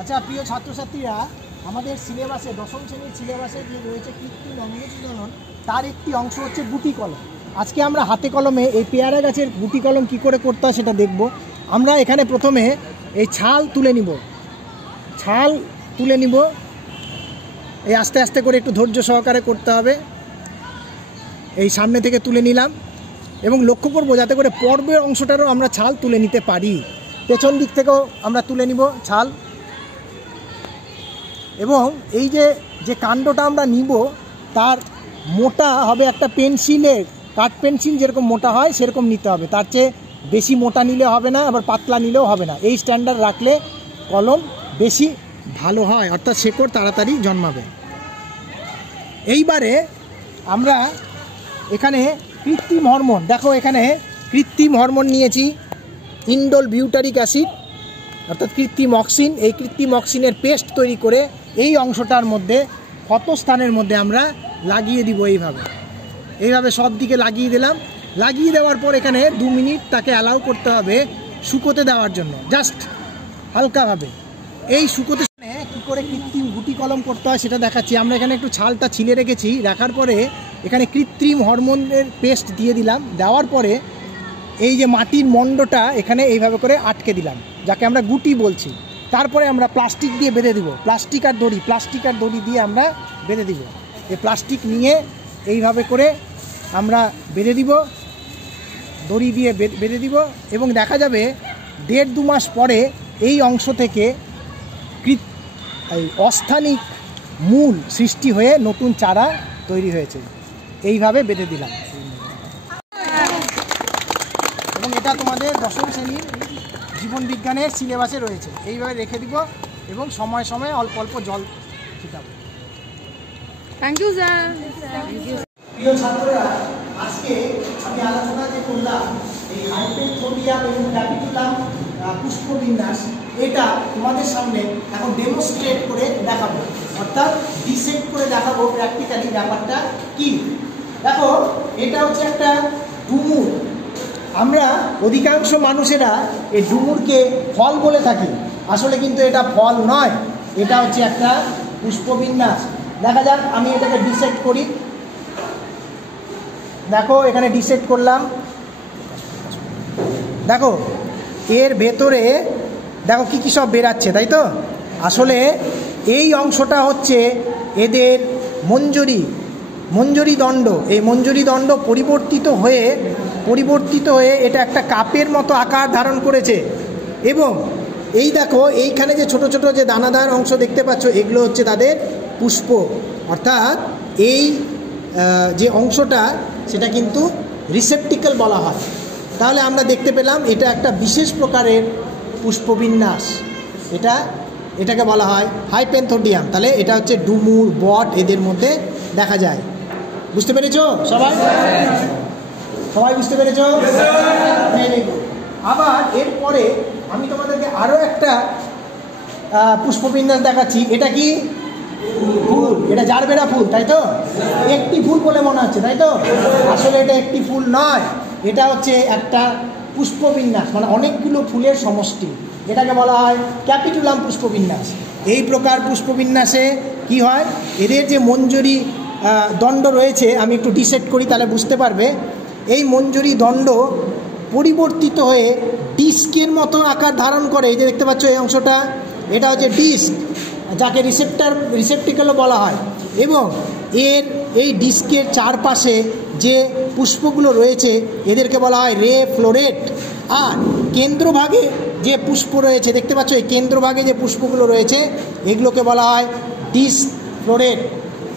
আচ্ছা প্রিয় ছাত্রছাত্রীরা, আমাদের সিলেবাসে দশম শ্রেণীর সিলেবাসে যে রয়েছে কৃত্রিম অঙ্গজনন, তার একটি অংশ হচ্ছে গুটি কলম। আজকে আমরা হাতে কলমে এই পেয়ারা গাছের গুটি কলম কী করে করতে হয় সেটা দেখব। আমরা এখানে প্রথমে এই ছাল তুলে নিব, এই আস্তে আস্তে করে একটু ধৈর্য সহকারে করতে হবে। এই সামনে থেকে তুলে নিলাম এবং লক্ষ্য করব যাতে করে পর্বের অংশটারও আমরা ছাল তুলে নিতে পারি। পেছন দিক থেকেও আমরা তুলে নিব ছাল। এবং এই যে কাণ্ডটা আমরা নিব তার মোটা হবে একটা পেন্সিলের, কাঠ পেন্সিল যেরকম মোটা হয় সেরকম নিতে হবে, তার চেয়ে বেশি মোটা নিলে হবে না, আবার পাতলা নিলেও হবে না। এই স্ট্যান্ডার্ড রাখলে কলম বেশি ভালো হয়, অর্থাৎ শেকড় তাড়াতাড়ি জন্মাবে। এইবারে আমরা এখানে কৃত্রিম হরমোন, দেখো এখানে কৃত্রিম হরমোন নিয়েছি, ইন্ডোল বিউটারিক অ্যাসিড অর্থাৎ কৃত্রিম অক্সিন। এই কৃত্রিম অক্সিনের পেস্ট তৈরি করে এই অংশটার মধ্যে ক্ষতস্থানের মধ্যে আমরা লাগিয়ে দিব। এইভাবে সব দিকে লাগিয়ে দিলাম। লাগিয়ে দেওয়ার পর এখানে 2 মিনিট তাকে অ্যালাউ করতে হবে শুকোতে দেওয়ার জন্য, জাস্ট হালকাভাবে। এই শুকোতে কী করে কৃত্রিম গুটি কলম করতে হয় সেটা দেখাচ্ছি। আমরা এখানে একটু ছালটা ছিলে রেখেছি, রাখার পরে এখানে কৃত্রিম হরমোনের পেস্ট দিয়ে দিলাম। দেওয়ার পরে এই যে মাটির মণ্ডটা এখানে এইভাবে করে আটকে দিলাম, যাকে আমরা গুটি বলছি। তারপরে আমরা প্লাস্টিক দিয়ে বেঁধে দিব, প্লাস্টিক আর দড়ি দিয়ে আমরা বেঁধে দিব। এই প্লাস্টিক নিয়ে এইভাবে করে আমরা বেঁধে দিব, দড়ি দিয়ে বেঁধে দিব এবং দেখা যাবে 1.5-2 মাস পরে এই অংশ থেকে অস্থানিক মূল সৃষ্টি হয়ে নতুন চারা তৈরি হয়েছে। এইভাবে বেঁধে দিলাম এবং এটা তোমাদের দশম শ্রেণীর জীবন বিজ্ঞানের সিলেবাসে রয়েছে। এইভাবে রেখে দিব এবং সময় সময় অল্প অল্প জল ছিটাবো। Thank you sir. প্রিয় ছাত্ররা, আজকে আমি আলোচনা যে করলাম এই হাইপেনথোডিয়াম এবং ক্যাপিটুলাম পুষ্পবিন্যাস, এটা তোমাদের সামনে এখন ডেমনস্ট্রেট করে দেখাবো, অর্থাৎ ডিসেক্ট করে দেখাবো প্র্যাকটিক্যালি ব্যাপারটা কি। দেখো, এটা হচ্ছে একটা ডুমুর। আমরা অধিকাংশ মানুষেরা এই ডুমুরকে ফল বলে থাকি, আসলে কিন্তু এটা ফল নয়, এটা হচ্ছে একটা পুষ্পবিন্যাস। দেখা যাক, আমি এটাকে ডিসেক্ট করি। দেখো, এখানে ডিসেক্ট করলাম। দেখো এর ভেতরে দেখো কি কি সব বেরাচ্ছে, তাই তো? আসলে এই অংশটা হচ্ছে এদের মঞ্জরি দণ্ড। এই মঞ্জরি দণ্ড পরিবর্তিত হয়ে এটা একটা কাপের মতো আকার ধারণ করেছে। এবং এই দেখো, এইখানে যে ছোট ছোট যে দানাদার অংশ দেখতে পাচ্ছ, এগুলো হচ্ছে তাদের পুষ্প, অর্থাৎ এই যে অংশটা সেটা কিন্তু রিসেপটিক্যাল বলা হয়। তাহলে আমরা দেখতে পেলাম এটা একটা বিশেষ প্রকারের পুষ্পবিন্যাস, এটাকে বলা হয় হাইপেনথোডিয়াম। তাহলে এটা হচ্ছে ডুমুর, বট, এদের মধ্যে দেখা যায়। বুঝতে পেরেছো সবাই? বুঝতে পেরেছো? আবার এরপরে আমি তোমাদেরকে আরও একটা পুষ্পবিন্যাস দেখাচ্ছি। এটা কি ফুল? এটা জারবেরা ফুল, তাই তো? একটি ফুল বলে মনে হচ্ছে, তাই তো? আসলে এটা একটি ফুল নয়, এটা হচ্ছে একটা পুষ্পবিন্যাস, মানে অনেকগুলো ফুলের সমষ্টি। এটাকে বলা হয় ক্যাপিটুলাম পুষ্পবিন্যাস। এই প্রকার পুষ্পবিন্যাসে কি হয়, এদের যে মঞ্জরি দণ্ড রয়েছে, আমি একটু ডিসেক্ট করি তাহলে বুঝতে পারবে। এই মঞ্জরি দণ্ড পরিবর্তিত হয়ে ডিস্কের মতো আকার ধারণ করে। এই যে দেখতে পাচ্ছ এই অংশটা, এটা হচ্ছে ডিস্ক, যাকে রিসেপটিক্যালও বলা হয়। এবং এই ডিস্কের চারপাশে যে পুষ্পগুলো রয়েছে এদেরকে বলা হয় রে ফ্লোরেট। আর কেন্দ্রভাগে যে পুষ্প রয়েছে দেখতে পাচ্ছ, এই কেন্দ্রভাগে যে পুষ্পগুলো রয়েছে এগুলোকে বলা হয় ডিস্ক ফ্লোরেট।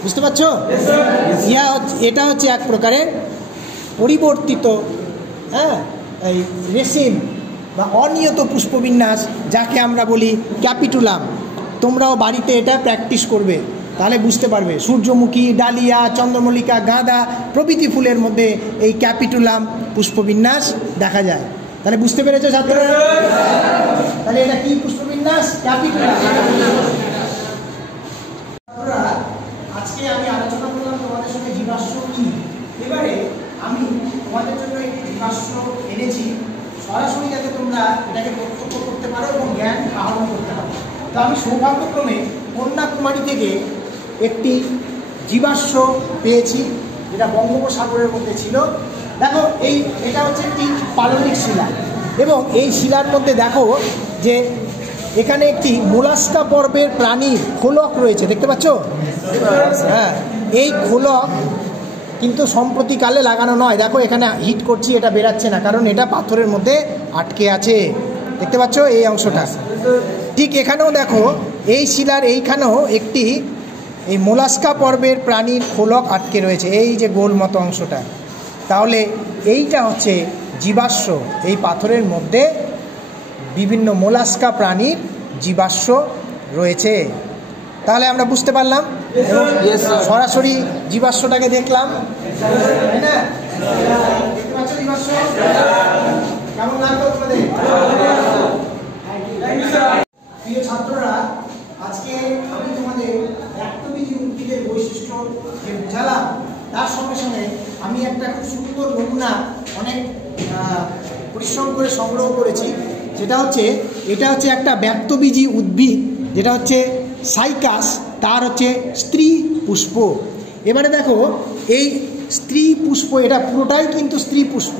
বুঝতে পারছো? এটা হচ্ছে এক প্রকারের পরিবর্তিত এই রেসিম বা অনিয়ত পুষ্পবিন্যাস, যাকে আমরা বলি ক্যাপিটুলাম। তোমরাও বাড়িতে এটা প্র্যাকটিস করবে, তাহলে বুঝতে পারবে। সূর্যমুখী, ডালিয়া, চন্দ্রমল্লিকা, গাঁদা প্রভৃতি ফুলের মধ্যে এই ক্যাপিটুলাম পুষ্পবিন্যাস দেখা যায়। তাহলে বুঝতে পেরেছো ছাত্ররা? তাহলে এটা কি পুষ্পবিন্যাস? ক্যাপিটুলাম। আজকে আমি আলোচনা করলাম তোমাদের সঙ্গে জীবাশ্ম কি। এবারে আমি তোমাদের জন্য একটি জীবাশ্ম এনেছি, সরাসরি যাতে তোমরা এটাকে প্রত্যক্ষ করতে পারো এবং জ্ঞান আহরণ করতে পারো। তো আমি সৌভাগ্যক্রমে কন্যাকুমারী থেকে একটি জীবাশ্ম পেয়েছি, যেটা বঙ্গোপসাগরের মধ্যে ছিল। দেখো এটা হচ্ছে একটি পাললিক শিলা, এবং এই শিলার মধ্যে দেখো যে এখানে একটি মোলাস্কা পর্বের প্রাণীর খোলক রয়েছে, দেখতে পাচ্ছ? হ্যাঁ, এই খোলক কিন্তু সম্প্রতিকালে লাগানো নয়। দেখো এখানে হিট করছি, এটা বেরাচ্ছে না, কারণ এটা পাথরের মধ্যে আটকে আছে, দেখতে পাচ্ছ এই অংশটা। ঠিক এখানেও দেখো এই শিলার এইখানেও একটি এই মোলাস্কা পর্বের প্রাণীর খোলক আটকে রয়েছে, এই যে গোল মতো অংশটা। তাহলে এইটা হচ্ছে জীবাশ্ম, এই পাথরের মধ্যে বিভিন্ন মোলাস্কা প্রাণীর জীবাশ্ম রয়েছে। তাহলে আমরা বুঝতে পারলাম এবং সরাসরি জীবাশ্মটাকে দেখলাম, তাই না? দেখতে পাচ্ছ জীবাশ্ম কেমন লাগলো তোমাদের? প্রিয় ছাত্ররা, আজকে আমি তোমাদের ব্যক্তবীজী উদ্ভিদের বৈশিষ্ট্য যে বোঝালাম, তার সঙ্গে সঙ্গে আমি একটা খুব সুন্দর নমুনা অনেক পরিশ্রম করে সংগ্রহ করেছি। এটা হচ্ছে একটা ব্যক্তবীজী উদ্ভিদ, যেটা হচ্ছে সাইকাস, তার হচ্ছে স্ত্রী পুষ্প। এবারে দেখো এই স্ত্রী পুষ্প, এটা পুরোটাই কিন্তু স্ত্রী পুষ্প।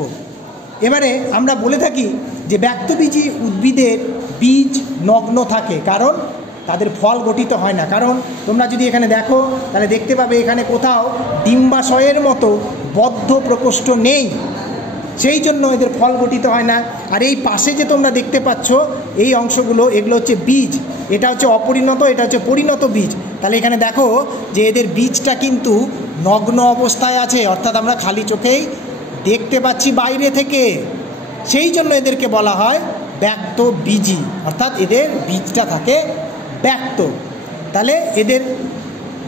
এবারে আমরা বলে থাকি যে ব্যক্তবীজী উদ্ভিদের বীজ নগ্ন থাকে, কারণ তাদের ফল গঠিত হয় না। কারণ তোমরা যদি এখানে দেখো তাহলে দেখতে পাবে এখানে কোথাও ডিম্বাশয়ের মতো বদ্ধ প্রকোষ্ঠ নেই, সেই জন্য এদের ফল গঠিত হয় না। আর এই পাশে যে তোমরা দেখতে পাচ্ছ এই অংশগুলো, এগুলো হচ্ছে বীজ। এটা হচ্ছে অপরিণত, এটা হচ্ছে পরিণত বীজ। তাহলে এখানে দেখো যে এদের বীজটা কিন্তু নগ্ন অবস্থায় আছে, অর্থাৎ আমরা খালি চোখেই দেখতে পাচ্ছি বাইরে থেকে, সেই জন্য এদেরকে বলা হয় ব্যক্তবীজী, অর্থাৎ এদের বীজটা থাকে ব্যক্ত। তাহলে এদের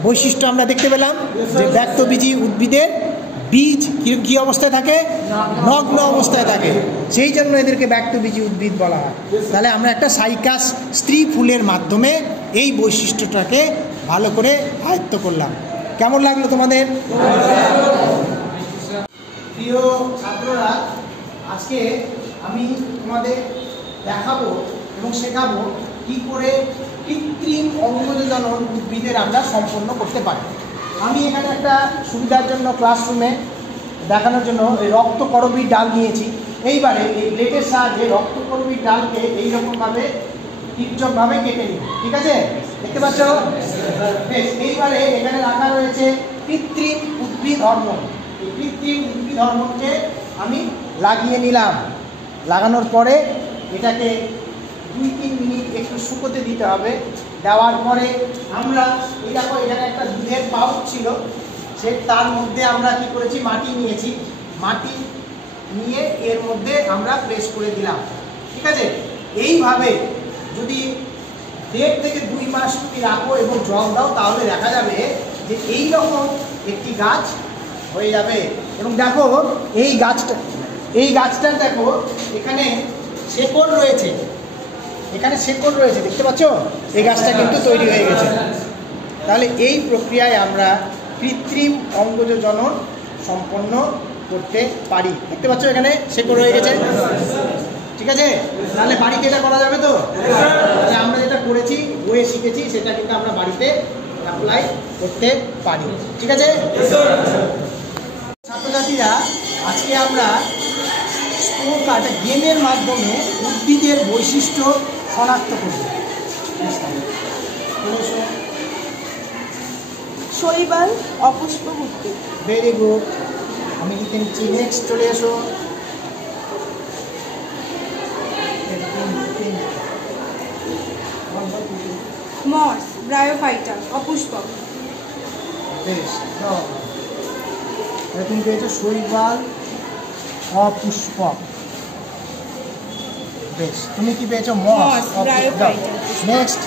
বৈশিষ্ট্য আমরা দেখতে পেলাম যে ব্যক্তবীজী উদ্ভিদের বীজ কী অবস্থায় থাকে? নগ্ন অবস্থায় থাকে, সেই জন্য এদেরকে ব্যক্তবীজী উদ্ভিদ বলা হয়। তাহলে আমরা একটা সাইকাস স্ত্রী ফুলের মাধ্যমে এই বৈশিষ্ট্যটাকে ভালো করে আয়ত্ত করলাম। কেমন লাগলো তোমাদের? প্রিয় ছাত্ররা, আজকে আমি তোমাদের দেখাবো এবং শেখাবো কী করে কৃত্রিম অঙ্গজনন উদ্ভিদের আমরা সম্পন্ন করতে পারি। আমি এখানে একটা সুবিধার জন্য ক্লাসরুমে দেখানোর জন্য এই রক্তকরবীর ডাল নিয়েছি। এইবারে এই ব্লেডের সাহায্যে রক্তকরবীর ডালকে এইরকমভাবে টিপচকভাবে কেটে নিই, ঠিক আছে? দেখতে পাচ্ছ? বেশ, এইবারে এখানে রাখা রয়েছে কৃত্রিম উদ্ভিদ হরমোন। এই কৃত্রিম উদ্ভিদ হরমোনকে আমি লাগিয়ে নিলাম। লাগানোর পরে এটাকে 2-3 মিনিট একটু শুকোতে দিতে হবে। দেওয়ার পরে আমরা এই দেখো এখানে একটা দুধের পাউচ ছিল, তার মধ্যে আমরা কি করেছি, মাটি নিয়েছি। মাটি নিয়ে এর মধ্যে আমরা প্রেস করে দিলাম, ঠিক আছে? এইভাবে যদি 1.5 থেকে 2 মাস তুমি রাখো এবং জল দাও, তাহলে দেখা যাবে যে এই রকম একটি গাছ হয়ে যাবে। এবং দেখো এই গাছটার দেখো এখানে শেকড় রয়েছে, দেখতে পাচ্ছ? এই গাছটা কিন্তু তৈরি হয়ে গেছে। তাহলে এই প্রক্রিয়ায় আমরা কৃত্রিম অঙ্গজনন সম্পন্ন করতে পারি। দেখতে পাচ্ছ এখানে শেকড় হয়ে গেছে, ঠিক আছে? তাহলে বাড়িতে এটা করা যাবে তো? তাহলে আমরা যেটা করেছি, বইয়ে শিখেছি, সেটা কিন্তু আমরা বাড়িতে অ্যাপ্লাই করতে পারি, ঠিক আছে? ছাত্রছাত্রীরা, আজকে আমরা স্কোর কার্ড গেমের মাধ্যমে উদ্ভিদের বৈশিষ্ট্য শনাক্ত করব। শৈবাল অপুষ্পক উদ্ভিদ। ভেরি গুড, আমি লিখে নিচ্ছি। নেক্সট চলে এসো। মস ব্রায়োফাইটা অপুষ্পক। বেশ, তুমি পেয়েছো শৈবাল অপুষ্পক। বেশ, তুমি কি পেয়েছো? মস অপুষ্পক। নেক্সট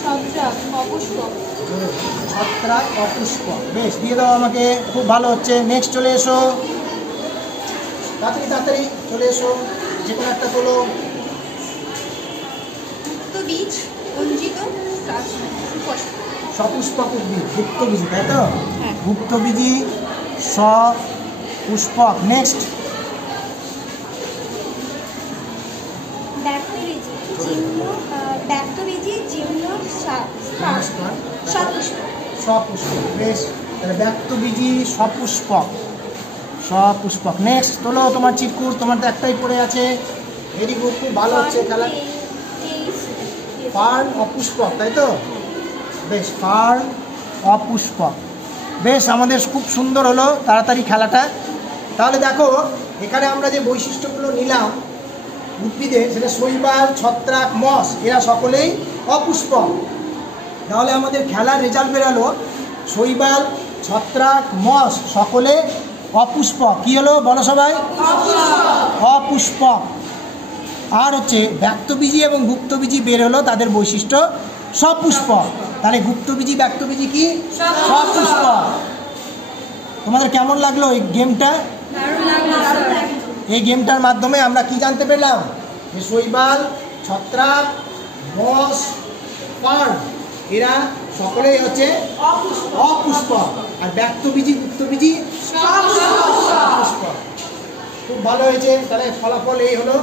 ছত্রাক অপুষ্পক। ছত্রাক অপুষ্পক। বেশ, দিয়ে দাও আমাকে, খুব ভালো হচ্ছে। নেক্সট চলে এসো, তাড়াতাড়ি চলে এসো, যে কোনো একটা তোলো। বীজ অঞ্জিত সপুষ্পক উদ্ভিদ, গুপ্তবীজী, তাই তো? গুপ্তবীজী সপুষ্পক। নেক্সট ব্যক্তবীজি জীর্ণ ব্যক্তবীজি জীর্ণ সপুষ্পক। সপুষ্পক, বেশ। তাহলে ব্যক্তবীজি সপুষ্পক, সপুষ্পক। নেক্সট তোলো তোমার চিরকুট, তোমার তো একটাই পড়ে আছে। ভেরি গুড, খুব ভালো হচ্ছে খেলা। ফার্ন অপুষ্পক, তাই তো? বেশ, ফার্ন অপুষ্পক। বেশ, আমাদের খুব সুন্দর হলো তাড়াতাড়ি খেলাটা। তাহলে দেখো এখানে আমরা যে বৈশিষ্ট্যগুলো নিলাম উদ্ভিদের, সেটা শৈবাল, ছত্রাক, মস, এরা সকলেই অপুষ্পক। তাহলে আমাদের খেলার রেজাল্ট বেরালো শৈবাল, ছত্রাক, মস সকলে অপুষ্পক। কি হলো বলো সবাই? অপুষ্পক। আর হচ্ছে ব্যক্তবীজি এবং গুপ্তবীজি বের হলো তাদের বৈশিষ্ট্য সপুষ্পক। তাহলে গুপ্তবীজি ব্যক্তবীজি কি? সপুষ্পক। তোমাদের কেমন লাগলো এই গেমটা? এই গেমটার মাধ্যমে আমরা কি জানতে পেলাম? যে শৈবাল, ছত্রাক, মস, ফার্ন এরা সকলেই হচ্ছে অপুষ্পক, আর ব্যক্তবীজি গুপ্তবীজি সপুষ্পক। খুব ভালো হয়েছে। তাহলে ফলাফল এই হলো।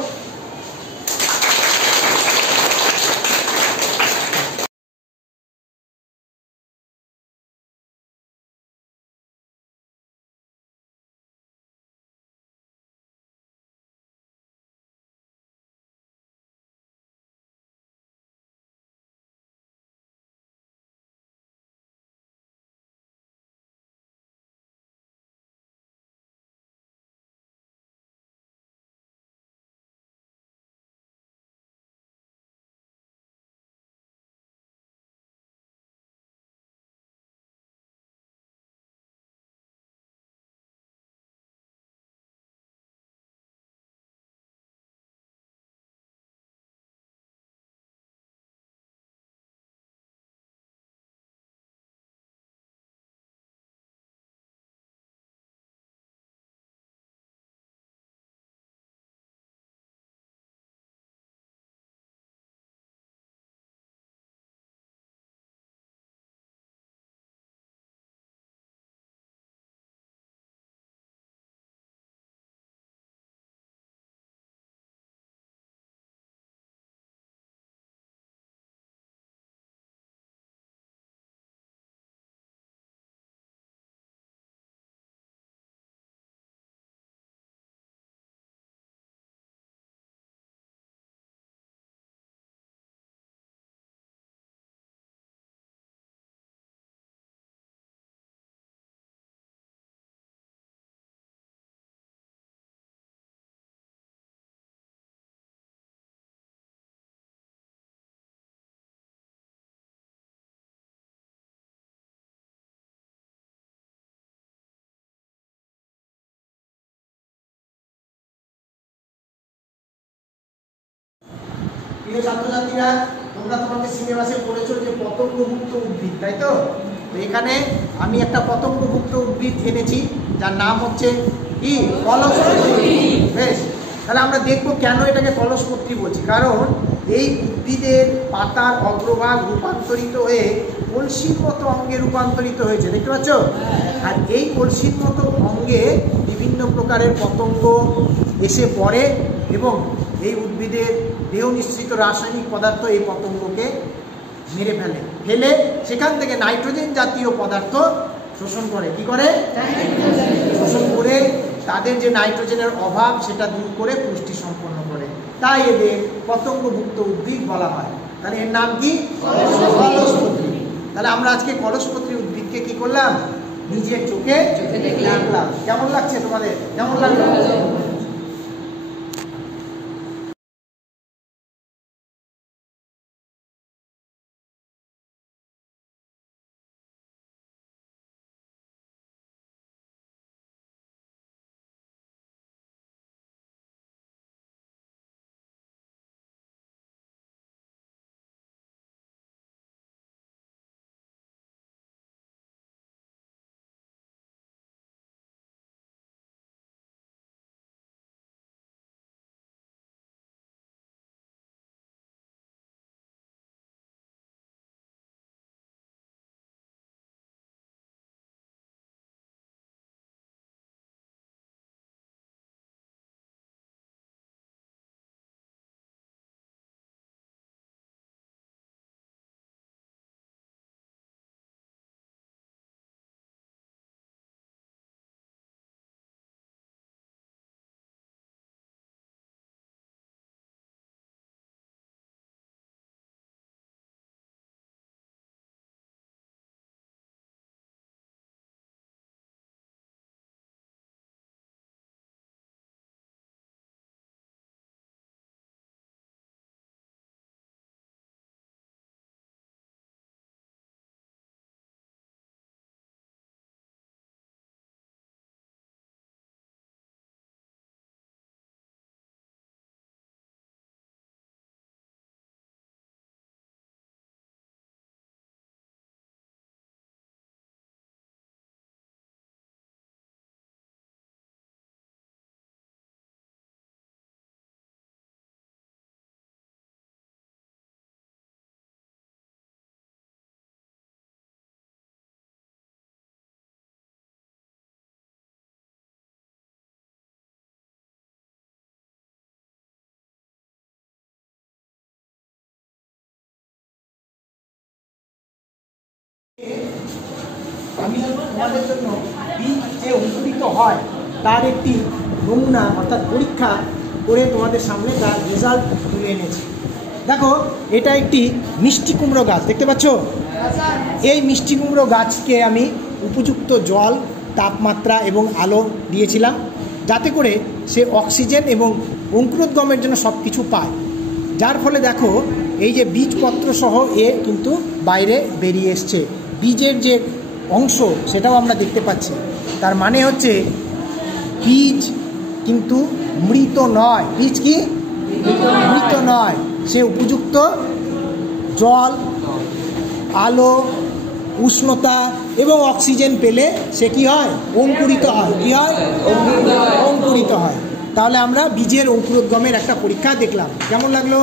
প্রিয় ছাত্রছাত্রীরা, তোমরা তোমাদের সিলেবাসে পড়েছো যে পতঙ্গভুক্ত উদ্ভিদ, তাই তো? তো এখানে আমি একটা পতঙ্গভুক্ত উদ্ভিদ এনেছি যার নাম হচ্ছে কি? কলসপত্রী। বেশ, তাহলে আমরা দেখবো কেন এটাকে কলসপত্রী বলছি। কারণ এই উদ্ভিদের পাতার অগ্রভাগ রূপান্তরিত হয়ে কলসির মতো অঙ্গে রূপান্তরিত হয়েছে, দেখতে পাচ্ছ? আর এই কলসির মতো অঙ্গে বিভিন্ন প্রকারের পতঙ্গ এসে পড়ে এবং এই উদ্ভিদের দেহ নিঃসৃত রাসায়নিক পদার্থ এই পতঙ্গকে মেরে ফেলে সেখান থেকে নাইট্রোজেন জাতীয় পদার্থ শোষণ করে। কি করে? শোষণ করে তাদের যে নাইট্রোজেনের অভাব সেটা দূর করে পুষ্টি সম্পন্ন করে। তাই এদের পতঙ্গভুক্ত উদ্ভিদ বলা হয়। তাহলে এর নাম কি? কলসপত্রী। তাহলে আমরা আজকে কলসপত্রী উদ্ভিদকে কি করলাম? নিজের চোখে দেখলাম। কেমন লাগছে তোমাদের? কেমন লাগলো? আমি তোমাদের জন্য বীজ যে অঙ্কুরিত হয় তার একটি নমুনা অর্থাৎ পরীক্ষা করে তোমাদের সামনে তার রেজাল্ট তুলে এনেছি। দেখো, এটা একটি মিষ্টি কুমড়ো গাছ, দেখতে পাচ্ছ? এই মিষ্টি কুমড়ো গাছকে আমি উপযুক্ত জল, তাপমাত্রা এবং আলো দিয়েছিলাম যাতে করে সে অক্সিজেন এবং অঙ্কুরোদ্গমের জন্য সব কিছু পায়, যার ফলে দেখো এই যে বীজপত্র সহ এ কিন্তু বাইরে বেরিয়ে এসছে। বীজের যে অংশ সেটাও আমরা দেখতে পাচ্ছি। তার মানে হচ্ছে বীজ কিন্তু মৃত নয়। বীজ কি মৃত নয়, সে উপযুক্ত জল, আলো, উষ্ণতা এবং অক্সিজেন পেলে সে কি হয়? অঙ্কুরিত হয়। কি হয়? অঙ্কুরিত হয়। তাহলে আমরা বীজের অঙ্কুরোদ্গমের একটা পরীক্ষা দেখলাম। কেমন লাগলো?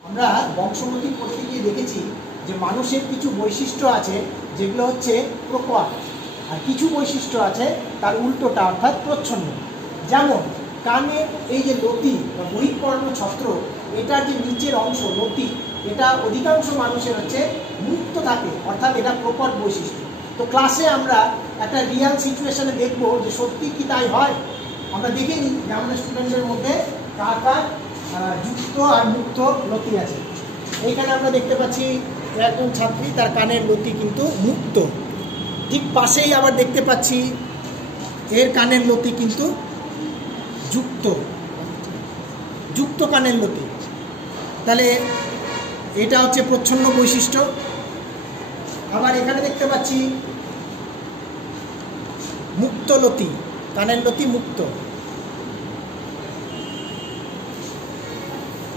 আমরা বংশগতি করতে গিয়ে দেখেছি যে মানুষের কিছু বৈশিষ্ট্য আছে যেগুলো হচ্ছে প্রকট, আর কিছু বৈশিষ্ট্য আছে তার উল্টোটা অর্থাৎ প্রচ্ছন্ন। যেমন কানের এই যে লতি বা বহিঃকর্ণ ছত্র, এটার যে নিচের অংশ লতি, এটা অধিকাংশ মানুষের হচ্ছে মুক্ত থাকে, অর্থাৎ এটা প্রকট বৈশিষ্ট্য। তো ক্লাসে আমরা একটা রিয়াল সিচুয়েশনে দেখব যে সত্যি কি তাই হয়। আমরা দেখে নিই যে আমাদের স্টুডেন্টদের মধ্যে কার কার যুক্ত আর মুক্ত লতি আছে। এইখানে আমরা দেখতে পাচ্ছি একজন ছাত্রী, তার কানের লতি কিন্তু মুক্ত। ঠিক পাশেই আবার দেখতে পাচ্ছি এর কানের লতি কিন্তু যুক্ত, যুক্ত কানের লতি। তাহলে এটা হচ্ছে প্রচ্ছন্ন বৈশিষ্ট্য। আবার এখানে দেখতে পাচ্ছি মুক্ত লতি, কানের লতি মুক্ত।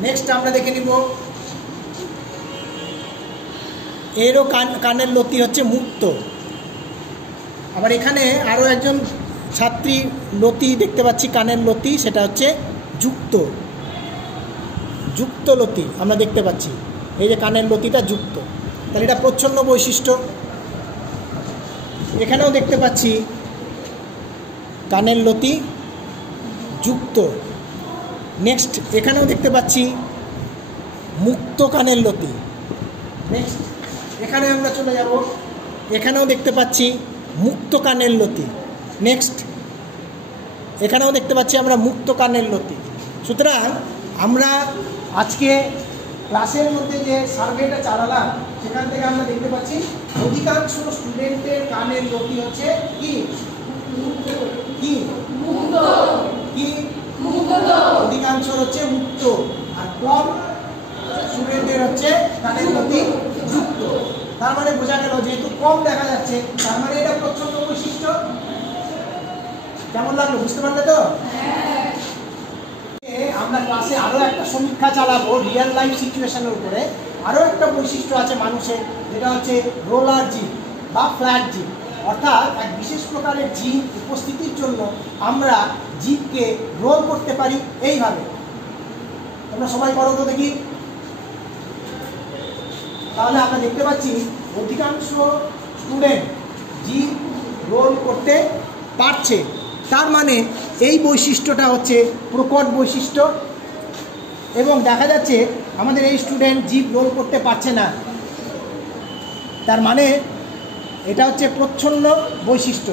নেক্সট আমরা দেখে নিব এরও কানের লতি হচ্ছে মুক্ত। আবার এখানে আরও একজন ছাত্রী লতি দেখতে পাচ্ছি, কানের লতি, সেটা হচ্ছে যুক্ত, যুক্ত লতি আমরা দেখতে পাচ্ছি। এই যে কানের লতিটা যুক্ত, তাহলে এটা প্রচ্ছন্ন বৈশিষ্ট্য। এখানেও দেখতে পাচ্ছি কানের লতি যুক্ত। নেক্সট এখানেও দেখতে পাচ্ছি মুক্ত কানের লতি। নেক্সট এখানে আমরা চলে যাব, এখানেও দেখতে পাচ্ছি মুক্ত কানের লতি। নেক্সট এখানেও দেখতে পাচ্ছি আমরা মুক্ত কানের লতি। সুতরাং আমরা আজকে ক্লাসের মধ্যে যে সার্ভেটা চালালাম সেখান থেকে আমরা দেখতে পাচ্ছি অধিকাংশ স্টুডেন্টের কানের লতি হচ্ছে কি কি মুক্ত, কি অধিকাংশ হচ্ছে মুক্ত, আর কম স্টুডেন্টের হচ্ছে কানের লতি যুক্ত। তার মানে বোঝা গেল যেহেতু কম দেখা যাচ্ছে তার মানে এটা প্রচ্ছন্ন বৈশিষ্ট্য। কেমন লাগলো? বুঝতে পারলে তো? আমরা ক্লাসে আরো একটা সমীক্ষা চালাবো রিয়েল লাইফ সিচুয়েশনের উপরে। আরো একটা বৈশিষ্ট্য আছে মানুষের, যেটা হচ্ছে রোলার জিন বা ফ্ল্যাট জিন, অর্থাৎ এক বিশেষ প্রকারের জিন উপস্থিতির জন্য আমরা জিভকে রোল করতে পারি এইভাবে। তোমরা সবাই করো তো দেখি। তাহলে আমরা দেখতে পাচ্ছি অধিকাংশ স্টুডেন্ট জিভ রোল করতে পারছে। তার মানে এই বৈশিষ্ট্যটা হচ্ছে প্রকট বৈশিষ্ট্য। এবং দেখা যাচ্ছে আমাদের এই স্টুডেন্ট জিভ রোল করতে পারছে না, তার মানে এটা হচ্ছে প্রচ্ছন্ন বৈশিষ্ট্য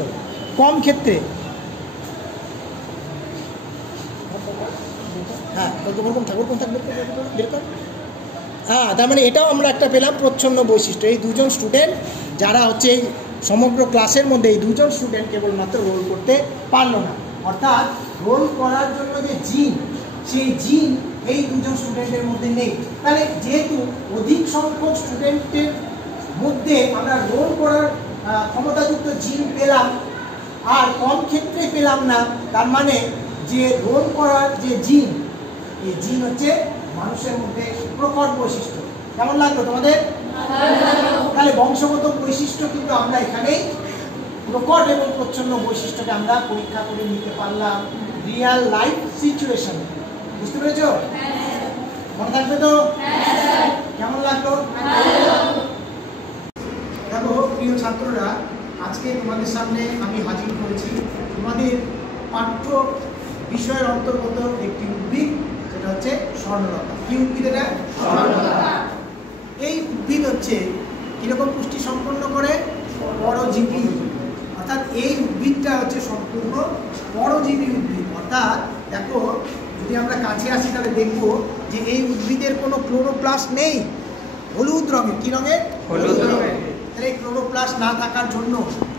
কম ক্ষেত্রে। হ্যাঁ, হ্যাঁ, তার মানে এটাও আমরা একটা পেলাম প্রচ্ছন্ন বৈশিষ্ট্য। এই দুজন স্টুডেন্ট যারা হচ্ছে সমগ্র ক্লাসের মধ্যে এই দুজন স্টুডেন্ট কেবলমাত্র রোল করতে পারলো না, অর্থাৎ রোল করার জন্য যে জিন, সেই জিন এই দুজন স্টুডেন্টের মধ্যে নেই। তাহলে যেহেতু অধিক সংখ্যক স্টুডেন্টের মধ্যে আমরা রোল করার ক্ষমতাযুক্ত জিন পেলাম আর কম ক্ষেত্রে পেলাম না, তার মানে যে রোল করার যে জিন, এই জিন হচ্ছে মানুষের মধ্যে প্রকট বৈশিষ্ট্য। কেমন লাগলো তোমাদের? তাহলে বংশগত বৈশিষ্ট্য কিন্তু আমরা এখানেই প্রকট এবং প্রচ্ছন্ন বৈশিষ্ট্যকে আমরা পরীক্ষা করে নিতে পারলাম রিয়েল লাইফ সিচুয়েশন। বুঝতে পেরেছো? মনে থাকবে তো? কেমন লাগলো? দেখো প্রিয় ছাত্ররা, আজকে তোমাদের সামনে আমি হাজির করেছি তোমাদের পাঠ্য বিষয়ের অন্তর্গত একটি উদ্ভিদ, যেটা হচ্ছে স্বর্ণলতা। কি উদ্ভিদ এটা? স্বর্ণলতা। এই উদ্ভিদ হচ্ছে কিরকম পুষ্টি সম্পন্ন করে? পরজীবী। অর্থাৎ এই উদ্ভিদটা হচ্ছে সম্পূর্ণ পরজীবী উদ্ভিদ। অর্থাৎ দেখো, যদি আমরা কাছে আসি তাহলে দেখবো যে এই উদ্ভিদের কোনো ক্লোরোপ্লাস্ট নেই। হলুদ রঙের। কি রঙের? হলুদ রঙের। তাহলে এই ক্লোরোপ্লাস্ট না থাকার জন্য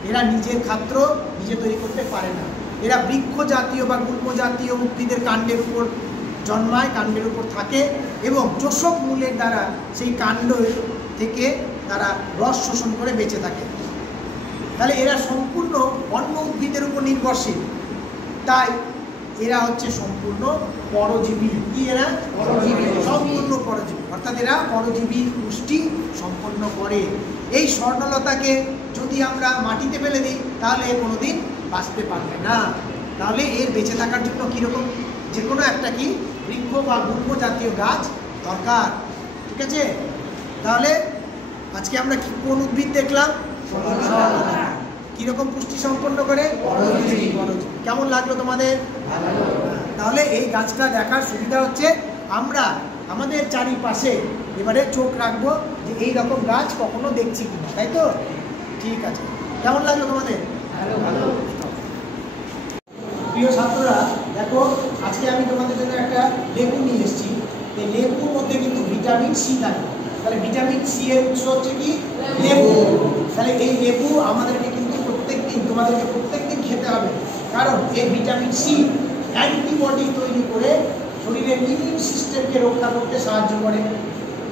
এরা নিজের খাদ্য নিজে তৈরি করতে পারে না। এরা বৃক্ষ জাতীয় বা গুল্ম জাতীয় উদ্ভিদের কাণ্ডের উপর জন্মায়, কাণ্ডের উপর থাকে এবং চোষক মূলের দ্বারা সেই কাণ্ড থেকে তারা রস শোষণ করে বেঁচে থাকে। তাহলে এরা সম্পূর্ণ অন্য উদ্ভিদের উপর নির্ভরশীল, তাই এরা হচ্ছে সম্পূর্ণ পরজীবী। কি এরা? পরজীবী। সম্পূর্ণ পরজীবী, অর্থাৎ এরা পরজীবী পুষ্টি সম্পন্ন করে। এই স্বর্ণলতাকে যদি আমরা মাটিতে ফেলে দিই তাহলে কোনোদিন বাঁচতে পারবে না। তাহলে এর বেঁচে থাকার জন্য কীরকম যে কোনো একটা কি বৃক্ষ বা গুল্ম জাতীয় গাছ দরকার। ঠিক আছে? তাহলে আজকে আমরা কোন উদ্ভিদ দেখলাম? স্বর্ণলতা। কীরকম পুষ্টি সম্পন্ন করে? পরজীবী। কেমন লাগলো তোমাদের? তাহলে এই গাছটা দেখার সুবিধা হচ্ছে আমরা আমাদের চারিপাশে এবারে চোখ রাখবো যে এই রকম গাছ কখনো দেখছি কিনা, তাই তো? ঠিক আছে, কেমন লাগলো তোমাদের? প্রিয় ছাত্ররা, দেখো আজকে আমি তোমাদের জন্য একটা লেবু নিয়ে এসেছি। এই লেবুর মধ্যে কিন্তু ভিটামিন সি থাকে। তাহলে ভিটামিন সি এর উৎস হচ্ছে কি? লেবু। তাহলে এই লেবু আমাদেরকে কিন্তু তোমাদেরকে প্রত্যেকদিন খেতে হবে, কারণ এই ভিটামিন সি অ্যান্টিবডি তৈরি করে শরীরের ইমিউন সিস্টেমকে রক্ষা করতে সাহায্য করে।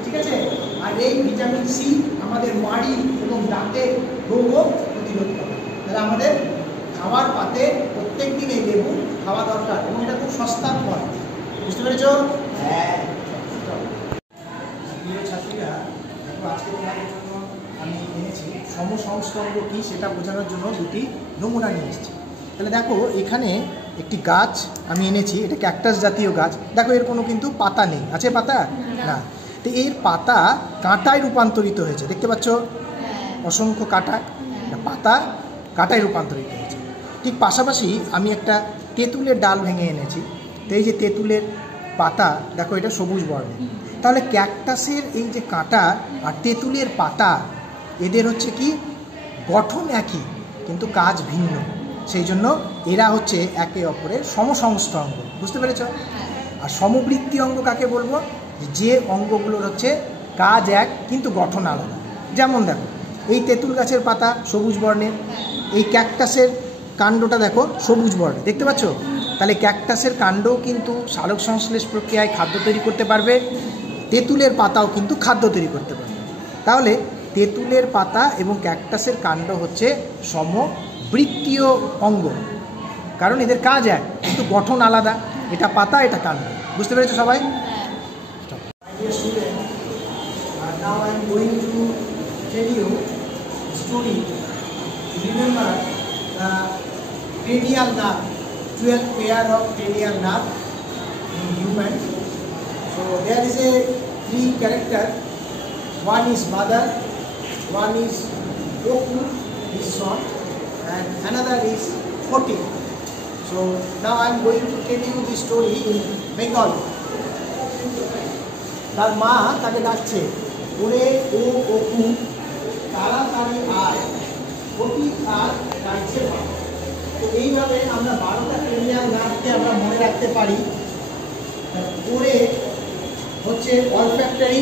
ঠিক আছে? আর এই ভিটামিন সি আমাদের মাড়ি এবং দাঁতের রোগও প্রতিরোধ করে। তাহলে আমাদের খাবার পাতে প্রত্যেক দিন এই লেবু খাওয়া দরকার এবং এটা খুব সস্তার ফল। বুঝতে পেরেছ? হ্যাঁ। প্রিয় ছাত্রীরা, আজকে তোমাদের জন্য আমি এনেছি সমসংস্করণ কি সেটা বোঝানোর জন্য দুটি নমুনা নিয়ে এসেছি। তাহলে দেখো, এখানে একটি গাছ আমি এনেছি, এটা ক্যাকটাস জাতীয় গাছ। দেখো এর কোনো কিন্তু পাতা নেই, আছে পাতা? না। তো এর পাতা কাঁটায় রূপান্তরিত হয়েছে, দেখতে পাচ্ছ? অসংখ্য কাঁটা, পাতা কাঁটায় রূপান্তরিত হয়েছে। ঠিক পাশাপাশি আমি একটা তেঁতুলের ডাল ভেঙে এনেছি। তো এই যে তেঁতুলের পাতা, দেখো এটা সবুজ বর্ণের। তাহলে ক্যাকটাসের এই যে কাঁটা আর তেঁতুলের পাতা, এদের হচ্ছে কি গঠন একই কিন্তু কাজ ভিন্ন। সেই জন্য এরা হচ্ছে একে অপরের সমসংস্থ অঙ্গ। বুঝতে পেরেছ? আর সমবৃত্তি অঙ্গ কাকে বলবো? যে অঙ্গগুলোর হচ্ছে কাজ এক কিন্তু গঠন আলাদা। যেমন দেখো, এই তেঁতুল গাছের পাতা সবুজ বর্ণের, এই ক্যাকটাসের কাণ্ডটা দেখো সবুজ বর্ণের, দেখতে পাচ্ছ? তাহলে ক্যাকটাসের কাণ্ডও কিন্তু সালোক সংশ্লেষ প্রক্রিয়ায় খাদ্য তৈরি করতে পারবে, তেঁতুলের পাতাও কিন্তু খাদ্য তৈরি করতে পারবে। তাহলে তেঁতুলের পাতা এবং ক্যাকটাসের কাণ্ড হচ্ছে সমবৃত্তীয় অঙ্গ, কারণ এদের কাজ এক কিন্তু গঠন আলাদা। এটা পাতা, এটা কাণ্ড। বুঝতে পেরেছো সবাই? Now I am going to tell you a story. Remember the cranial nerve, 12 pair of cranial nerve in human. So there is a 3 character. One is mother, one is Oku, his son, and another is Koti. So now I am going to tell you the story in Bengali. তার মা তাকে ডাকছে, ওরে ও অপু তাড়াতাড়ি আয়, অতি আর ডাকছে মা। তো এইভাবে আমরা 12টা ক্রেনিয়াল নার্ভকে আমরা মনে রাখতে পারি। ওরে হচ্ছে অলফ্যাক্টরি,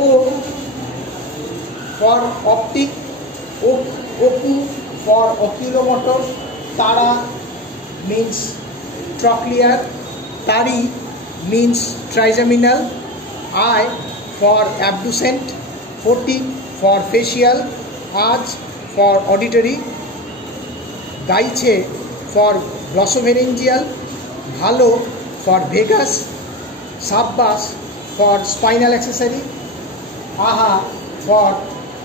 ও ফর অপটিক, অপু ফর অকিউলোমোটর, তারা মিন্স ট্রক্লিয়ার, তারি means trigeminal, eye for abducent, Koti for facial, Aj for auditory, Gaiche for glossopharyngeal, Bhalo for vagus, Sabbas for spinal accessory, AHA for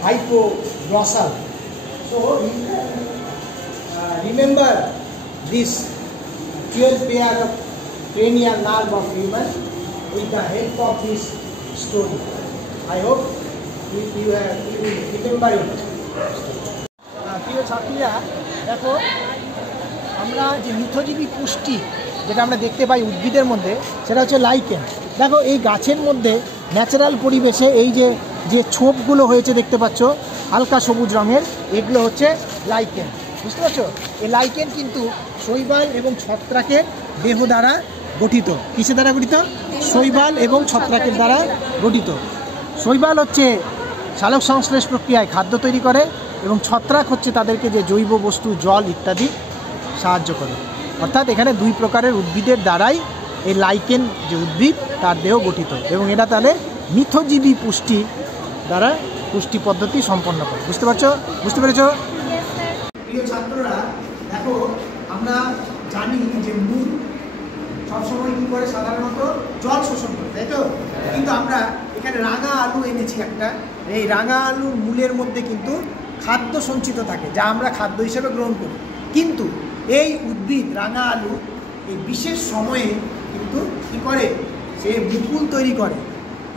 hypoglossal. So you can remember this 12 pair of cranial nerve of human with the help of this story. I hope you will remember it. প্রিয় ছাত্রীরা দেখো, আমরা যে মিথজীবী পুষ্টি যেটা আমরা দেখতে পাই উদ্ভিদের মধ্যে সেটা হচ্ছে লাইকেন। দেখো এই গাছের মধ্যে ন্যাচারাল পরিবেশে এই যে ছোপগুলো হয়েছে দেখতে পাচ্ছ হালকা সবুজ রঙের, এগুলো হচ্ছে লাইকেন। বুঝতে পারছো? এই লাইকেন কিন্তু শৈবাল এবং ছত্রাকের দেহ দ্বারা গঠিত। কিসের দ্বারা গঠিত? শৈবাল এবং ছত্রাকের দ্বারা গঠিত। শৈবাল হচ্ছে সালোক সংশ্লেষ প্রক্রিয়ায় খাদ্য তৈরি করে এবং ছত্রাক হচ্ছে তাদেরকে যে জৈব বস্তু, জল ইত্যাদি সাহায্য করে। অর্থাৎ এখানে দুই প্রকারের উদ্ভিদের দ্বারাই এই লাইকেন যে উদ্ভিদ তার দেহ গঠিত এবং এটা তাহলে মিথজীবী পুষ্টি দ্বারা পুষ্টি পদ্ধতি সম্পন্ন করে। বুঝতে পারছো? বুঝতে পেরেছো? প্রিয় ছাত্ররা দেখো, আমরা জানি যে মূল সবসময় কী করে, সাধারণত জল শোষণ করে, তাই তো? কিন্তু আমরা এখানে রাঙা আলু এনেছি একটা। এই রাঙা আলুর মূলের মধ্যে কিন্তু খাদ্য সঞ্চিত থাকে যা আমরা খাদ্য হিসেবে গ্রহণ করি। কিন্তু এই উদ্ভিদ রাঙা আলু এই বিশেষ সময়ে কিন্তু কী করে, সে মুকুল তৈরি করে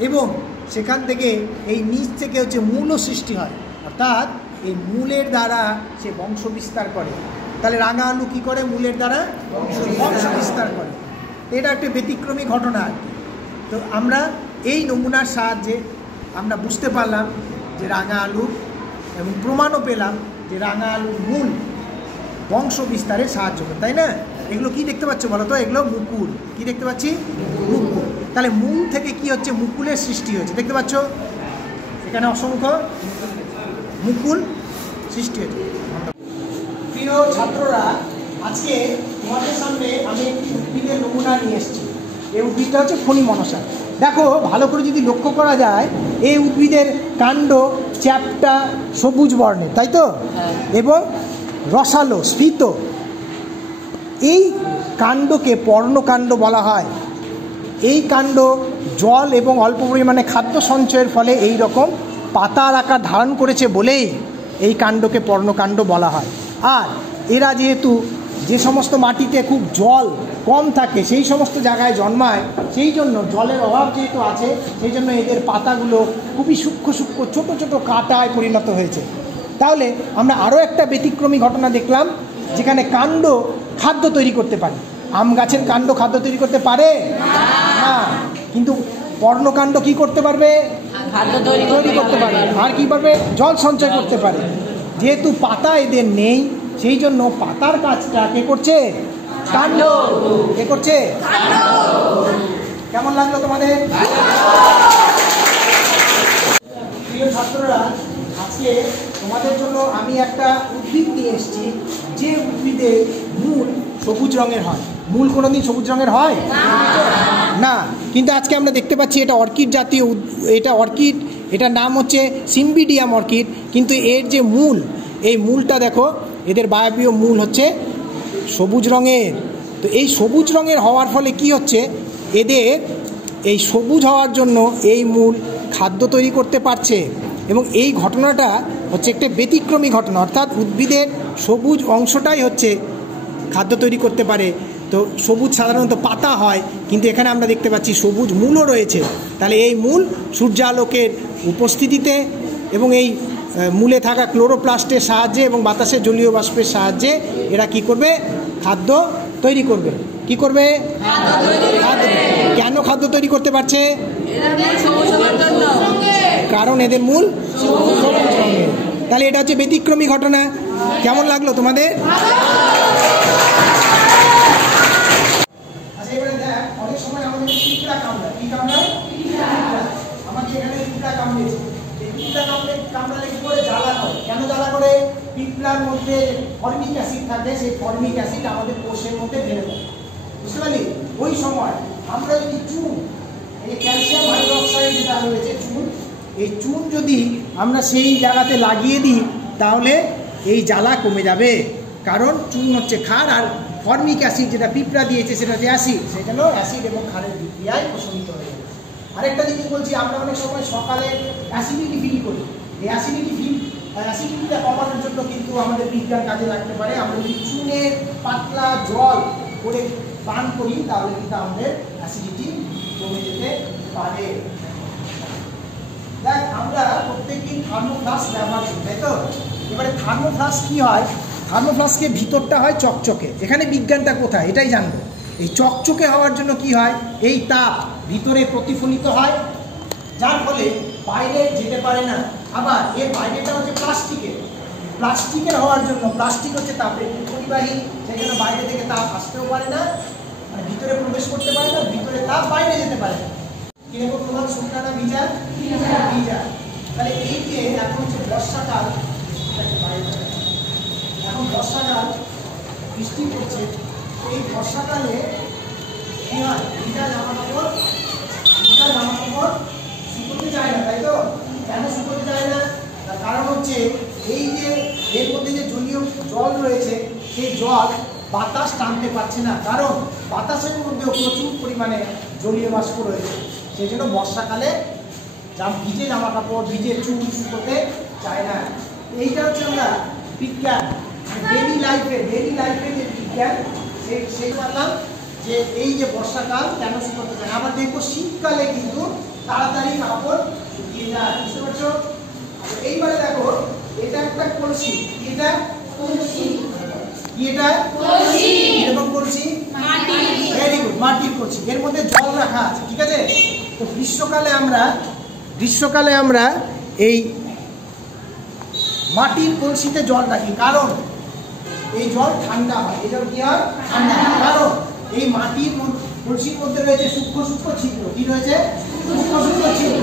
এবং সেখান থেকে এই নিচ থেকে হচ্ছে মূলও সৃষ্টি হয়। অর্থাৎ এই মূলের দ্বারা সে বংশ বিস্তার করে। তাহলে রাঙা আলু কী করে? মূলের দ্বারা বংশ বিস্তার করে। এটা একটা ব্যতিক্রমী ঘটনা আর কি। তো আমরা এই নমুনার সাহায্যে আমরা বুঝতে পারলাম যে রাঙা আলু, এবং প্রমাণও পেলাম যে রাঙা আলুর মূল বংশ বিস্তারে সাহায্য করে, তাই না? এগুলো কি দেখতে পাচ্ছ বলো তো? এগুলো মুকুল। কি দেখতে পাচ্ছি? মুকুল। তাহলে মূল থেকে কি হচ্ছে? মুকুলের সৃষ্টি হয়েছে। দেখতে পাচ্ছ এখানে অসংখ্য মুকুল সৃষ্টি হয়েছে। প্রিয় ছাত্ররা, আজকে তোমাদের সামনে আমি একটি উদ্ভিদের নমুনা নিয়ে এসেছি। এই উদ্ভিদটা হচ্ছে ফণী মনসা। দেখো ভালো করে যদি লক্ষ্য করা যায়, এই উদ্ভিদের কাণ্ড চ্যাপ্টা সবুজ বর্ণের, তাই তো? এবং রসালো, স্ফীত। এই কাণ্ডকে পর্ণকাণ্ড বলা হয়। এই কাণ্ড জল এবং অল্প পরিমাণে খাদ্য সঞ্চয়ের ফলে এই রকম পাতার আকার ধারণ করেছে বলেই এই কাণ্ডকে পর্ণকাণ্ড বলা হয়। আর এরা যেহেতু যে সমস্ত মাটিতে খুব জল কম থাকে সেই সমস্ত জায়গায় জন্মায়, সেই জন্য জলের অভাব যেহেতু আছে, সেই জন্য এদের পাতাগুলো খুবই সূক্ষ্ম সূক্ষ্ম ছোটো ছোটো কাঁটায় পরিণত হয়েছে। তাহলে আমরা আরও একটা ব্যতিক্রমী ঘটনা দেখলাম, যেখানে কাণ্ড খাদ্য তৈরি করতে পারে। আম গাছের কাণ্ড খাদ্য তৈরি করতে পারে না, কিন্তু পর্ণকাণ্ড কি করতে পারবে? খাদ্য তৈরি করতে পারবে। আর কি পারবে? জল সঞ্চয় করতে পারে। যেহেতু পাতা এদের নেই, সেই জন্য পাতার কাজটা কে করছে? কাণ্ড। কে করছে? কেমন লাগলো তোমাদের? প্রিয় ছাত্ররা, আজকে তোমাদের জন্য আমি একটা উদ্ভিদ নিয়ে এসেছি যে উদ্ভিদের মূল সবুজ রঙের হয়। মূল কোনোদিন সবুজ রঙের হয় না, কিন্তু আজকে আমরা দেখতে পাচ্ছি এটা অর্কিড জাতীয়, এটা অর্কিড, এটার নাম হচ্ছে সিম্বিডিয়াম অর্কিড। কিন্তু এর যে মূল, এই মূলটা দেখো, এদের বায়বীয় মূল হচ্ছে সবুজ রঙের। তো এই সবুজ রঙের হওয়ার ফলে কি হচ্ছে, এদের এই সবুজ হওয়ার জন্য এই মূল খাদ্য তৈরি করতে পারছে এবং এই ঘটনাটা হচ্ছে একটা ব্যতিক্রমী ঘটনা। অর্থাৎ উদ্ভিদের সবুজ অংশটাই হচ্ছে খাদ্য তৈরি করতে পারে। তো সবুজ সাধারণত পাতা হয়, কিন্তু এখানে আমরা দেখতে পাচ্ছি সবুজ মূলও রয়েছে। তাহলে এই মূল সূর্যালোকের উপস্থিতিতে এবং এই মূলে থাকা ক্লোরোপ্লাস্টের সাহায্যে এবং বাতাসের জলীয় বাষ্পের সাহায্যে এরা কি করবে? খাদ্য তৈরি করবে। কি করবে? কেন খাদ্য তৈরি করতে পারছে? কারণ এদের মূল সবুজ রঙের। তাহলে এটা হচ্ছে ব্যতিক্রমী ঘটনা। কেমন লাগলো তোমাদের? আচ্ছা, এবারে দেখ, অনেক সময় আমাদের পিঁপড়া কামড়ায়। কি কামড়ায়? আমাকে এখানে পিঁপড়া কামড়েছে। এই পিঁপড়া কামড়ালে কি করে? জ্বালা করে। কেন জ্বালা করে? পিঁপড়ার মধ্যে ফর্মিক অ্যাসিড থাকে, সেই ফর্মিক অ্যাসিড আমাদের কোষের মধ্যে ঢেলে দেয়। বুঝতে পারলি? ওই সময় আমরা যদি চুন, এই ক্যালসিয়াম হাইড্রোক্সাইড যেটা রয়েছে চুন, এই চুন যদি আমরা সেই জায়গাতে লাগিয়ে দিই তাহলে এই জ্বালা কমে যাবে। কারণ চুন হচ্ছে ক্ষার, আর ফর্মিক অ্যাসিড যেটা পিঁপড়া দিয়েছে সেটা হচ্ছে অ্যাসিড। সেটা হলো অ্যাসিড এবং ক্ষারের বিক্রিয়ায় প্রশমিত হয়ে যাবে। আরেকটা জিনিস বলছি, আমরা অনেক সময় সকালে অ্যাসিডিটি ফিল করি। এই অ্যাসিডিটিটা কমানোর জন্য কিন্তু আমাদের বিজ্ঞান কাজে লাগতে পারে। আমরা যদি চুনের পাতলা জল করে পান করি তাহলে কিন্তু আমাদের অ্যাসিডিটি কমে যেতে পারে। দেখ, আমরা প্রত্যেকদিন থার্মোফ্লাস্ক ব্যবহার করি, তাই তো? এবারে থার্মোফ্লাস্ক কি হয়, থার্মোফ্লাস্কের ভিতরটা হয় চকচকে। এখানে বিজ্ঞানটা কোথায় এটাই জানবো। এই চকচকে হওয়ার জন্য কি হয়, এই তাপ ভিতরে প্রতিফলিত হয়, যার ফলে বাইরে যেতে পারে না। আবার এর বাইরেটা হচ্ছে প্লাস্টিকের হওয়ার জন্য, প্লাস্টিক হচ্ছে তাপের পরিবাহী, সেই জন্য বাইরে থেকে তাপ আসতেও পারে না, মানে ভিতরে প্রবেশ করতে পারে না, ভিতরে তাপ বাইরে যেতে পারে না। কিরকম তোমার শুকনা না ভিজা? ভিজা। তাহলে এই যে এখন হচ্ছে বর্ষাকাল, এখন বর্ষাকাল, বৃষ্টি পড়ছে, এই বর্ষাকালে কি হয়, ভিজা জামা কাপড় শুকোতে যায় না, তাই তো? কেন শুকোতে যায় না? তার কারণ হচ্ছে এই যে এর মধ্যে যে জলীয় জল রয়েছে, সেই জল বাতাস টানতে পারছে না, কারণ বাতাসের মধ্যেও প্রচুর পরিমাণে জলীয় বাষ্প রয়েছে। সেই জন্য বর্ষাকালে ভিজে জামা কাপড়, ভিজে চুল শুকোতে চায় না। এইটা হচ্ছে আমরা বিজ্ঞান, ডেইলি লাইফে যে বিজ্ঞান, সেই বললাম যে এই যে বর্ষাকাল কেন শুকোতে চায়। আবার দেখবো শীতকালে কিন্তু তাড়াতাড়ি কাপড় শুকিয়ে যায়, বুঝতে পারছো? এইবারে দেখো, এটা একটা কলসি, এটা এরকম কলসি, ভেরি গুড, মাটির কলসি, এর মধ্যে জল রাখা আছে, ঠিক আছে? তো গ্রীষ্মকালে আমরা এই মাটির কলসিতে জল রাখি, কারণ এই জল ঠান্ডা হয়। এই জল কি হয়? ঠান্ডা। কারণ এই মাটির কলসির মধ্যে রয়েছে সূক্ষ্ম সূক্ষ্ম ছিদ্র। কি রয়েছে? সূক্ষ্ম সূক্ষ্ম ছিদ্র।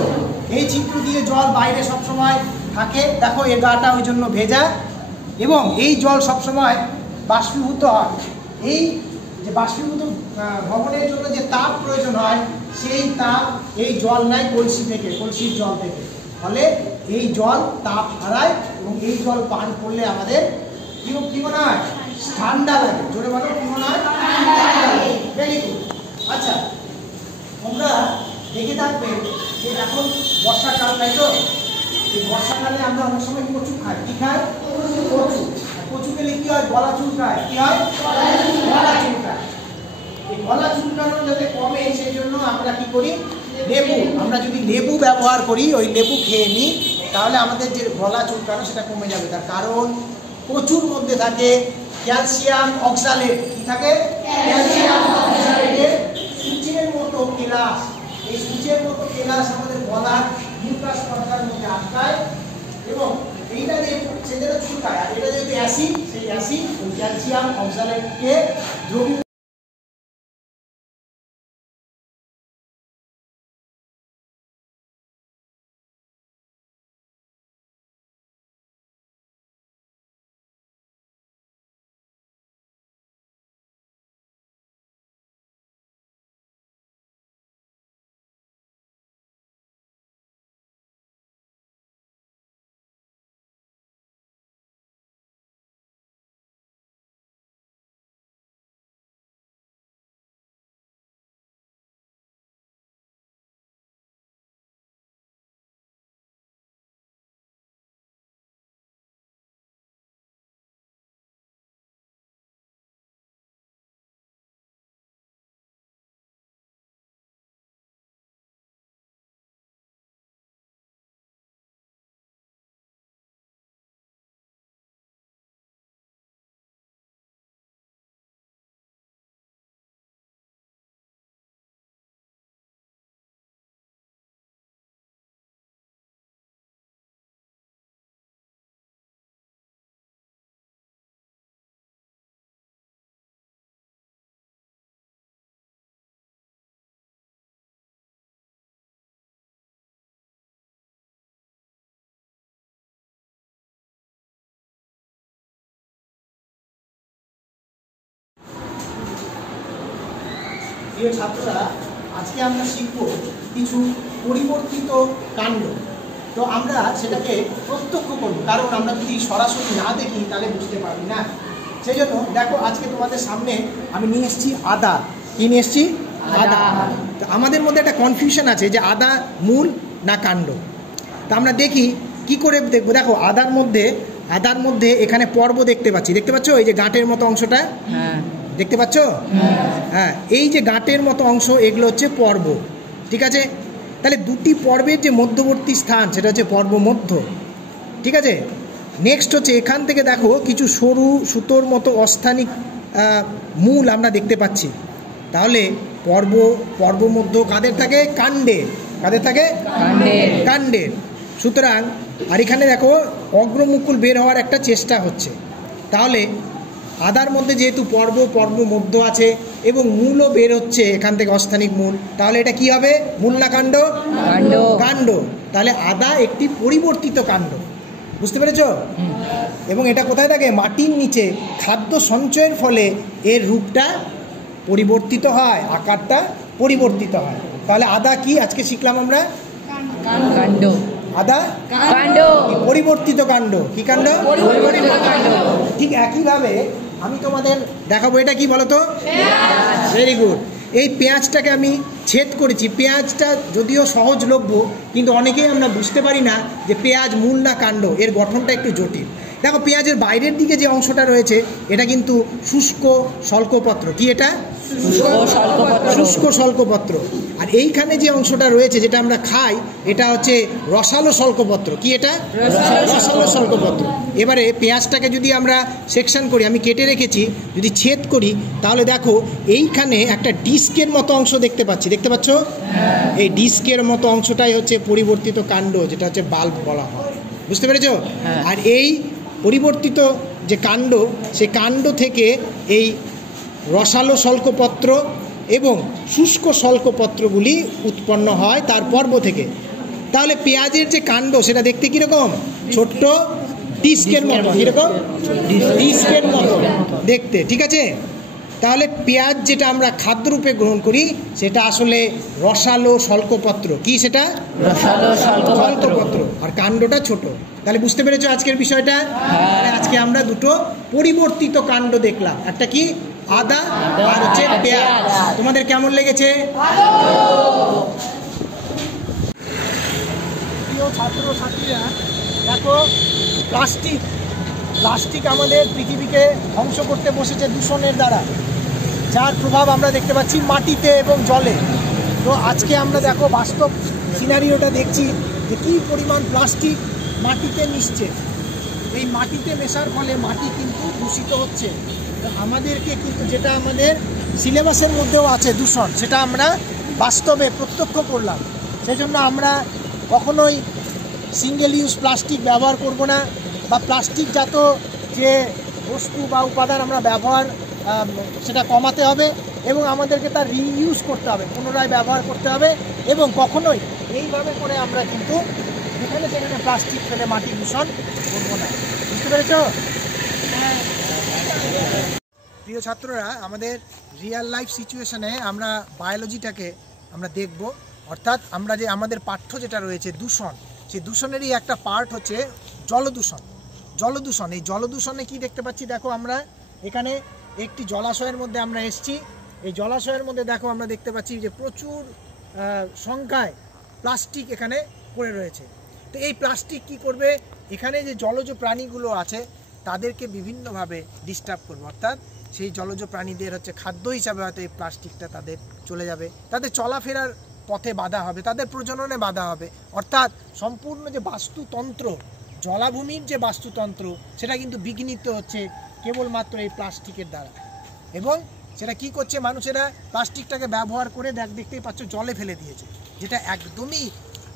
এই ছিদ্র দিয়ে জল বাইরে সবসময় থাকে। দেখো, এর গাটা ওই জন্য ভেজা, এবং এই জল সবসময় বাষ্পীভূত হয়। এই যে বাষ্পীভূত ভবনের জন্য যে তাপ প্রয়োজন হয়, সেই তাপ এই জল নেয় কলসির জল থেকে। ফলে এই জল তাপ হারায়, এবং এই জল পান করলে আমাদের কি মনে হয়? ঠান্ডা লাগে। জোরে বলো, কি মনে হয়? Very good. আচ্ছা, তোমরা দেখে থাকবে যে এখন বর্ষাকাল, তাই তো? এই বর্ষাকালে আমরা অনেক সময় কচু খাই। কি খাই? কচু খেলে কি হয়? গলা চুলকায়। কি হয়? গলা চুলকায়। এই গলা চুলকানো যাতে কমে, সেই জন্য আমরা কি করি? আমরা যদি লেবু ব্যবহার করি, ওই লেবু খেয়ে নিই, তাহলে আমাদের যে গলা চুলকানো সেটা কমে যাবে। তার কারণ কচুর মধ্যে থাকে ক্যালসিয়াম অক্সালেট। কি থাকে? ক্যালসিয়াম অক্সালেটের সূচের মতো কেলাস। এই সূচের মতো কেলাস আমাদের গলার মিউকাস পর্দার মধ্যে আটকায়, এবং এইটা যে সেটা চুলকায়। আর এটা যেহেতু অ্যাসিড, সেই অ্যাসিড ওই ক্যালসিয়াম অক্সালেটকে দ্রবীভূত প্রিয় ছাত্ররা, আজকে আমরা শিখব কিছু পরিবর্তিত কাণ্ড। তো আমরা সেটাকে প্রত্যক্ষ করব, কারণ আমরা যদি সরাসরি না দেখি তাহলে বুঝতে পারবি না। সেই জন্য দেখো, আজকে তোমাদের সামনে আমি নিয়ে এসেছি আদা। কি নিয়ে এসেছি? আদা। তো আমাদের মধ্যে একটা কনফিউশন আছে যে আদা মূল না কাণ্ড। তা আমরা দেখি কি করে দেখবো। দেখো আদার মধ্যে এখানে পর্ব দেখতে পাচ্ছ এই যে গাঁটের মতো অংশটা, দেখতে পাচ্ছ? হ্যাঁ, এই যে গাঁটের মতো অংশ এগুলো হচ্ছে পর্ব, ঠিক আছে? তাহলে দুটি পর্বের যে মধ্যবর্তী স্থান সেটা হচ্ছে পর্ব মধ্য, ঠিক আছে? নেক্সট হচ্ছে এখান থেকে দেখো কিছু সরু সুতোর মতো অস্থানিক মূল আমরা দেখতে পাচ্ছি। তাহলে পর্ব মধ্য কাদের থাকে? কাদের থাকে? কাণ্ডের। সুতরাং আর এখানে দেখো অগ্রমুকুল বের হওয়ার একটা চেষ্টা হচ্ছে। তাহলে আদার মধ্যে যেহেতু পর্ব মধ্য আছে এবং মূলও বের হচ্ছে এখান থেকে অস্থানিক মূল, তাহলে এটা কি হবে? মূল না কাণ্ড? কাণ্ড। তাহলে আদা একটি পরিবর্তিত কাণ্ড, বুঝতে পেরেছো? এবং এটা কোথায় থাকে? মাটির নিচে খাদ্য সঞ্চয়ের ফলে এর রূপটা পরিবর্তিত হয়, আকারটা পরিবর্তিত হয়। তাহলে আদা কি আজকে শিখলাম আমরা? কাণ্ড। আদা কাণ্ড, পরিবর্তিত কাণ্ড। কি কাণ্ড? পরিবর্তিত কাণ্ড। ঠিক একইভাবে আমি তোমাদের দেখাবো, এটা কি বলো তো? Very good. এই পেঁয়াজটাকে আমি ছেদ করেছি। পেঁয়াজটা যদিও সহজলভ্য, কিন্তু অনেকেই আমরা বুঝতে পারি না যে পেঁয়াজ মূল না কাণ্ড। এর গঠনটা একটু জটিল। দেখো পেঁয়াজের বাইরের দিকে যে অংশটা রয়েছে এটা কিন্তু শুষ্ক শল্কপত্র। কি এটা? শুষ্ক শল্কপত্র। আর এইখানে যে অংশটা রয়েছে যেটা আমরা খাই এটা হচ্ছে রসালো শল্কপত্র। কি এটা? রসালো শল্কপত্র। এবারে পেঁয়াজটাকে যদি আমরা সেকশন করি, আমি কেটে রেখেছি, যদি ছেদ করি তাহলে দেখো এইখানে একটা ডিস্কের মতো অংশ দেখতে পাচ্ছ? এই ডিস্কের মতো অংশটাই হচ্ছে পরিবর্তিত কাণ্ড, যেটা হচ্ছে বাল্ব বলা হয়। বুঝতে পেরেছ? আর এই পরিবর্তিত যে কাণ্ড, সে কাণ্ড থেকে এই রসালো শল্কপত্র এবং শুষ্ক শল্কপত্রগুলি উৎপন্ন হয় তার পর্ব থেকে। তাহলে পেঁয়াজের যে কাণ্ড সেটা দেখতে কীরকম? ছোট্ট ডিস্কের মতো। কীরকম? ডিস্কের মতো দেখতে, ঠিক আছে? তাহলে পেঁয়াজ যেটা আমরা খাদ্যরূপে গ্রহণ করি সেটা আসলে রসালো শল্কপত্র। কি সেটা? রসালো শল্কপত্র। আর কাণ্ডটা ছোট। তাহলে বুঝতে পেরেছো আজকের বিষয়টা? আজকে আমরা দুটো পরিবর্তিত কাণ্ড দেখলাম, একটা কি? আদা, আর হচ্ছে পেঁয়াজ। তোমাদের কেমন লেগেছে? প্রিয় ছাত্রছাত্রীরা, দেখো প্লাস্টিক আমাদের পৃথিবীকে ধ্বংস করতে বসেছে দূষণের দ্বারা, যার প্রভাব আমরা দেখতে পাচ্ছি মাটিতে এবং জলে। তো আজকে আমরা দেখো বাস্তব সিনারিওটা দেখছি যে কী পরিমাণ প্লাস্টিক মাটিতে মিশছে। এই মাটিতে মেশার ফলে মাটি কিন্তু দূষিত হচ্ছে। তো আমাদেরকে কিন্তু, যেটা আমাদের সিলেবাসের মধ্যেও আছে দূষণ, সেটা আমরা বাস্তবে প্রত্যক্ষ করলাম। সেজন্য আমরা কখনোই সিঙ্গেল ইউজ প্লাস্টিক ব্যবহার করব না, বা প্লাস্টিকজাত যে বস্তু বা উপাদান আমরা ব্যবহার সেটা কমাতে হবে, এবং আমাদেরকে তার রিইউজ করতে হবে, পুনরায় ব্যবহার করতে হবে। এবং কখনোই এইভাবে করে আমরা কিন্তু যেখানে সেখানে প্লাস্টিক ফেলে মাটি দূষণ করবো না। বুঝতে পেরেছ? প্রিয় ছাত্ররা, আমাদের রিয়েল লাইফ সিচুয়েশনে আমরা বায়োলজিটাকে আমরা দেখব। অর্থাৎ আমরা যে আমাদের পাঠ্য যেটা রয়েছে দূষণ, সেই দূষণেরই একটা পার্ট হচ্ছে জলদূষণ। এই জলদূষণে কি দেখতে পাচ্ছি? দেখো আমরা এখানে একটি জলাশয়ের মধ্যে আমরা এসেছি। এই জলাশয়ের মধ্যে দেখো আমরা দেখতে পাচ্ছি যে প্রচুর সংখ্যায় প্লাস্টিক এখানে পড়ে রয়েছে। তো এই প্লাস্টিক কি করবে? এখানে যে জলজ প্রাণীগুলো আছে তাদেরকে বিভিন্নভাবে ডিস্টার্ব করবে। অর্থাৎ সেই জলজ প্রাণীদের হচ্ছে খাদ্য হিসাবে হয়তো এই প্লাস্টিকটা তাদের চলে যাবে, তাদের চলাফেরার পথে বাধা হবে, তাদের প্রজননে বাধা হবে। অর্থাৎ সম্পূর্ণ যে বাস্তুতন্ত্র, জলাভূমির যে বাস্তুতন্ত্র, সেটা কিন্তু বিঘ্নিত হচ্ছে কেবলমাত্র এই প্লাস্টিকের দ্বারা। এবং সেটা কি করছে? মানুষেরা প্লাস্টিকটাকে ব্যবহার করে দেখতেই পাচ্ছ জলে ফেলে দিয়েছে, যেটা একদমই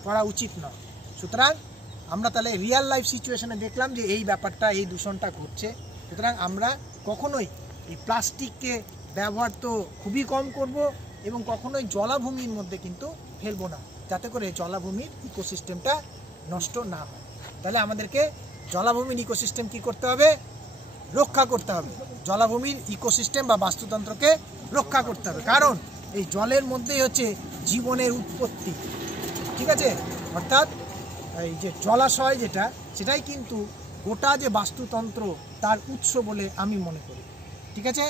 করা উচিত নয়। সুতরাং আমরা তাহলে রিয়েল লাইফ সিচুয়েশনে দেখলাম যে এই ব্যাপারটা, এই দূষণটা ঘটছে। সুতরাং আমরা কখনোই এই প্লাস্টিককে ব্যবহার তো খুবই কম করব, এবং কখনোই জলাভূমির মধ্যে কিন্তু ফেলবো না, যাতে করে জলাভূমির ইকোসিস্টেমটা নষ্ট না হয়। তাহলে আমাদেরকে জলাভূমির ইকোসিস্টেম কি করতে হবে? রক্ষা করতে হবে। জলাভূমির ইকোসিস্টেম বা বাস্তুতন্ত্রকে রক্ষা করতে হবে, কারণ এই জলের মধ্যেই হচ্ছে জীবনের উৎপত্তি। ঠিক আছে? অর্থাৎ এই যে জলাশয় যেটা, সেটাই কিন্তু গোটা যে বাস্তুতন্ত্র তার উৎস বলে আমি মনে করি। ঠিক আছে?